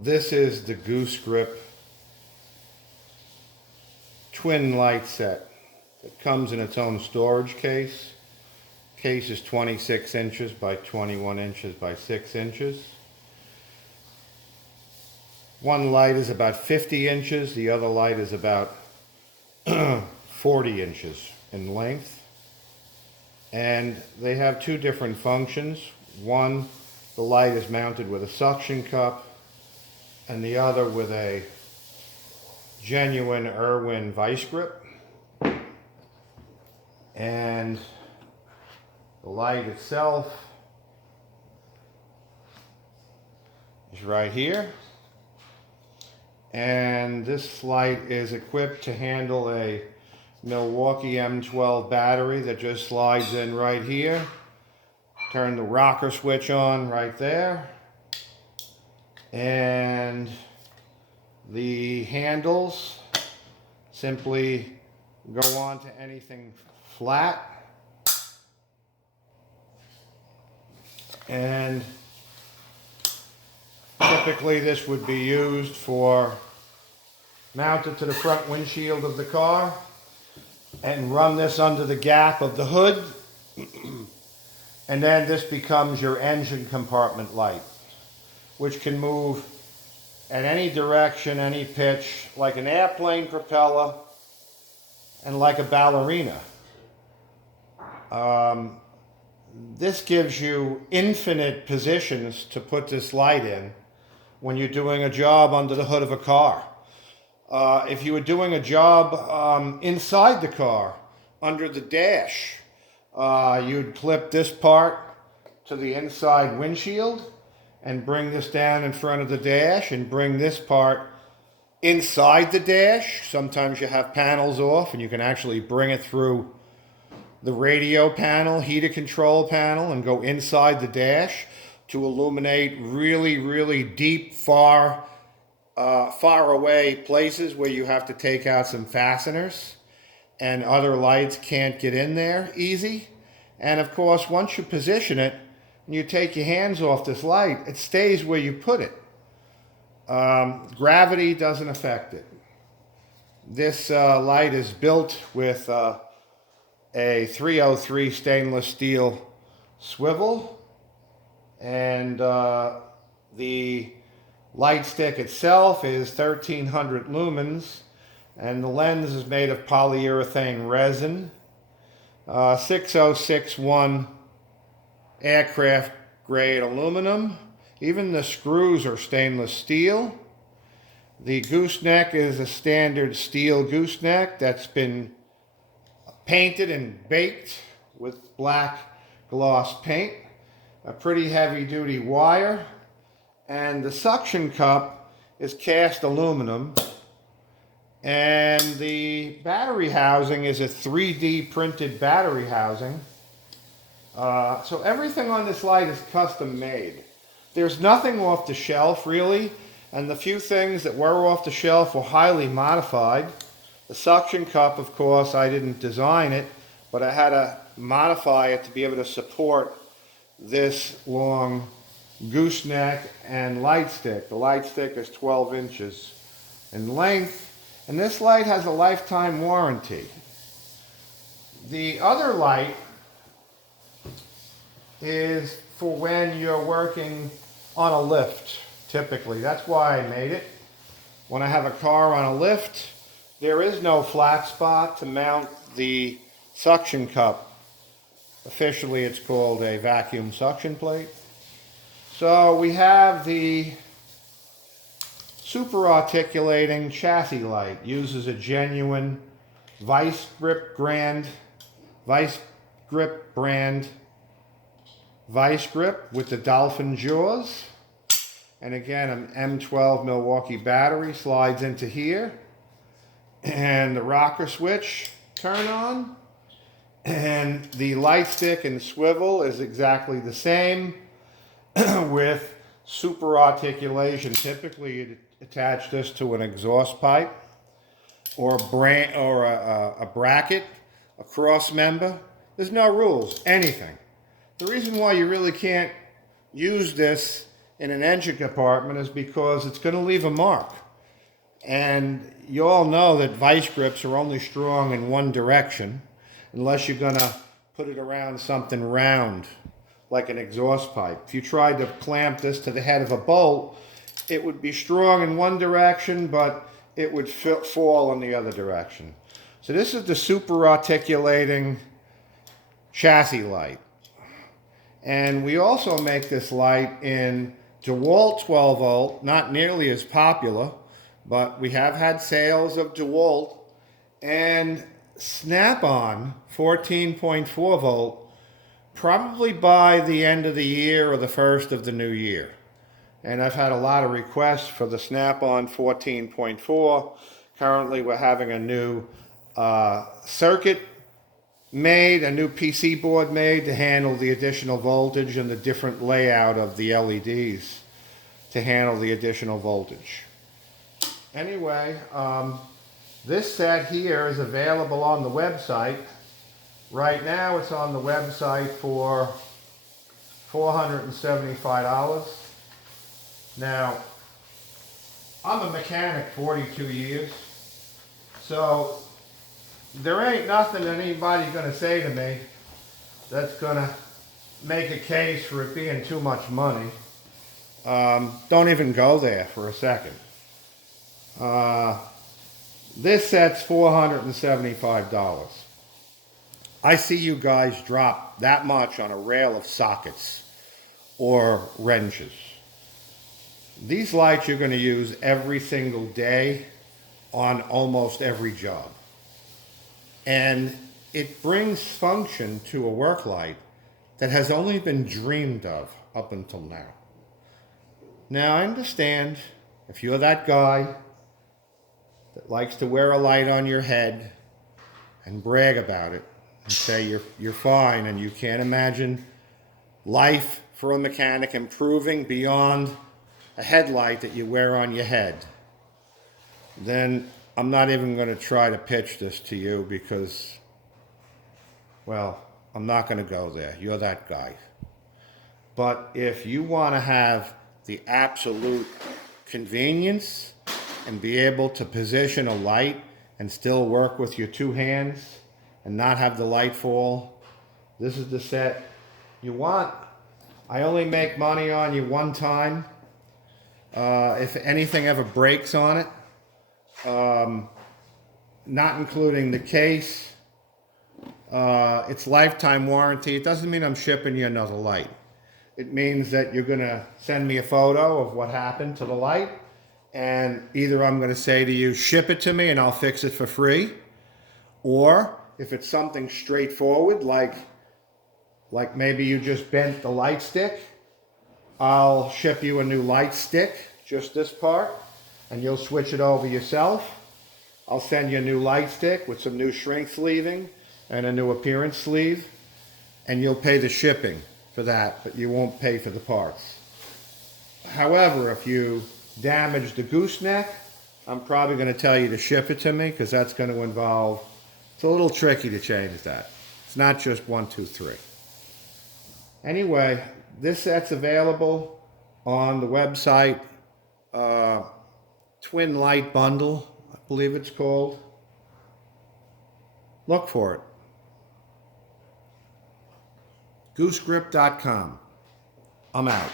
This is the Goose-Grip twin light set. It comes in its own storage case. Case is 26 inches by 21 inches by 6 inches. One light is about 50 inches, the other light is about 40 inches in length. And they have two different functions. One, the light is mounted with a suction cup, and the other with a genuine Irwin vice grip. And the light itself is right here. And this light is equipped to handle a Milwaukee M12 battery that just slides in right here. Turn the rocker switch on right there. And the handles simply go on to anything flat. And typically this would be used for mounted to the front windshield of the car, and run this under the gap of the hood. And then this becomes your engine compartment light, which can move at any direction, any pitch, like an airplane propeller and like a ballerina. This gives you infinite positions to put this light in when you're doing a job under the hood of a car. If you were doing a job inside the car, under the dash, you'd clip this part to the inside windshield and bring this down in front of the dash and bring this part inside the dash. Sometimes you have panels off and you can actually bring it through the radio panel, heater control panel, and go inside the dash to illuminate really, really deep, far away places where you have to take out some fasteners and other lights can't get in there easy. And of course, once you position it and you take your hands off this light, it stays where you put it. Gravity doesn't affect it. This light is built with a 303 stainless steel swivel, and the light stick itself is 1300 lumens, and the lens is made of polyurethane resin, 6061 aircraft grade aluminum. Even the screws are stainless steel. The gooseneck is a standard steel gooseneck that's been painted and baked with black gloss paint. A pretty heavy duty wire. And the suction cup is cast aluminum. And the battery housing is a 3D printed battery housing. So everything on this light is custom made. There's nothing off the shelf really, and the few things that were off the shelf were highly modified. The suction cup, of course, I didn't design it, but I had to modify it to be able to support this long gooseneck and light stick. The light stick is 12 inches in length, and this light has a lifetime warranty. The other light is for when you're working on a lift, typically. That's why I made it. When I have a car on a lift, there is no flat spot to mount the suction cup. Officially, it's called a vacuum suction plate. So we have the super articulating chassis light. Uses a genuine vice grip brand vice grip with the dolphin jaws. And again, an M12 Milwaukee battery slides into here. And the rocker switch turn on. And the light stick and swivel is exactly the same with super articulation. Typically, you'd attach this to an exhaust pipe or a bracket, a cross member. There's no rules, anything. The reason why you really can't use this in an engine compartment is because it's going to leave a mark. And you all know that vice grips are only strong in one direction unless you're going to put it around something round like an exhaust pipe. If you tried to clamp this to the head of a bolt, it would be strong in one direction, but it would fall in the other direction. So this is the super articulating chassis light. And we also make this light in DeWalt 12 volt, not nearly as popular, but we have had sales of DeWalt, and Snap-on 14.4 volt, probably by the end of the year or the first of the new year. And I've had a lot of requests for the Snap-on 14.4. Currently we're having a new circuit made, a new PC board made to handle the additional voltage and the different layout of the LEDs to handle the additional voltage. Anyway, this set here is available on the website. Right now it's on the website for $475. Now, I'm a mechanic 42 years, so there ain't nothing that anybody's going to say to me that's going to make a case for it being too much money. Don't even go there for a second. This set's $475. I see you guys drop that much on a rail of sockets or wrenches. These lights you're going to use every single day on almost every job. And it brings function to a work light that has only been dreamed of up until now. Now I understand if you're that guy that likes to wear a light on your head and brag about it and say you're fine and you can't imagine life for a mechanic improving beyond a headlight that you wear on your head, then I'm not even going to try to pitch this to you because, well, I'm not going to go there. You're that guy. But if you want to have the absolute convenience and be able to position a light and still work with your two hands and not have the light fall, this is the set you want. I only make money on you one time. If anything ever breaks on it, not including the case, it's lifetime warranty. It doesn't mean I'm shipping you another light. It means that you're going to send me a photo of what happened to the light, and either I'm going to say to you, ship it to me and I'll fix it for free, or if it's something straightforward, like maybe you just bent the light stick, I'll ship you a new light stick, just this part, and you'll switch it over yourself. I'll send you a new light stick with some new shrink sleeving and a new appearance sleeve, and you'll pay the shipping for that, but you won't pay for the parts. However, if you damage the gooseneck, I'm probably going to tell you to ship it to me because that's going to involve, it's a little tricky to change that. It's not just 1, 2, 3. Anyway, this set's available on the website, Twin Light Bundle, I believe it's called. Look for it. Goose-Grip.com. I'm out.